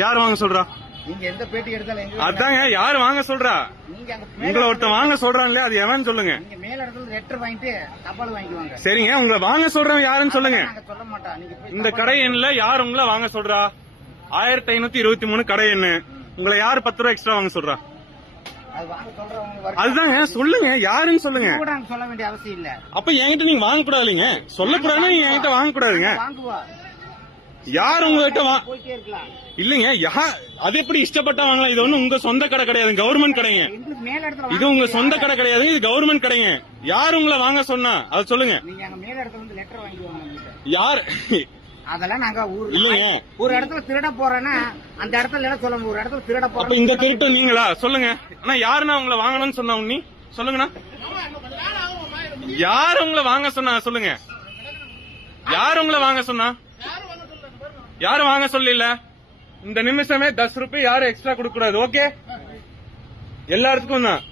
யார் வாங்க சொல்றா? நீங்க எந்த பேட்டி எடுத்தாலும் அதாங்க யாரு வாங்க சொல்றா? உங்களை ஒருத்தன் வாங்க சொல்றாங்களே, அது எவன்னு சொல்லுங்க. நீங்க மேல இடத்துல லெட்டர் வாங்கிட்டு தபால் வாங்கிக்குவாங்க. சரிங்க, உங்களை வாங்க சொல்றவன் யாருன்னு சொல்லுங்க. சொல்ல மாட்டோம். நீங்க இந்த கடை எண்ணில் யார் உங்களை வாங்க சொல்றா? 1523 கடை எண்ணு. உங்களை யாரு 10 ரூபா எக்ஸ்ட்ரா வாங்க சொல்றா? அதுதாங்க சொல்லுங்க, யாருன்னு சொல்லுங்க. சொல்ல வேண்டிய அவசியம் இல்ல. அப்ப என்கிட்ட நீங்க வாங்க கூடாதுங்க, சொல்லக்கூடாதுன்னா நீங்க என்கிட்ட வாங்க கூடாதுங்க. யார் உங்ககிட்ட இல்லைங்க, அது எப்படி இஷ்டப்பட்டா வாங்கலாம்? இது ஒண்ணு உங்க சொந்த கடை கிடையாது, கவர்மெண்ட் கடைங்க. இது உங்க சொந்த கடை கிடையாது, இது கவர்மெண்ட் கடைங்க. யார் உங்களை வாங்க சொன்னா அதை சொல்லுங்க. யார்? அதெல்லாம் நாங்க இல்லைங்க, ஒரு இடத்துல திருட போறேன்னா அந்த இடத்துல சொல்லணும். ஒரு இடத்துல திருட போறோம், இந்த திருட்டு நீங்களா? சொல்லுங்க. ஆனா யாருன்னா உங்களை வாங்கணும்னு சொன்னா? நீ சொல்லுங்கண்ணா, யாரு உங்களை வாங்க சொன்னா? சொல்லுங்க, யாரு உங்களை வாங்க சொன்னா? யாரும் வாங்க சொல்லல. இந்த நிமிஷமே 10 ரூபாய் யாரும் எக்ஸ்ட்ரா கொடுக்க கூடாது. ஓகே, எல்லாத்துக்கும் தான்.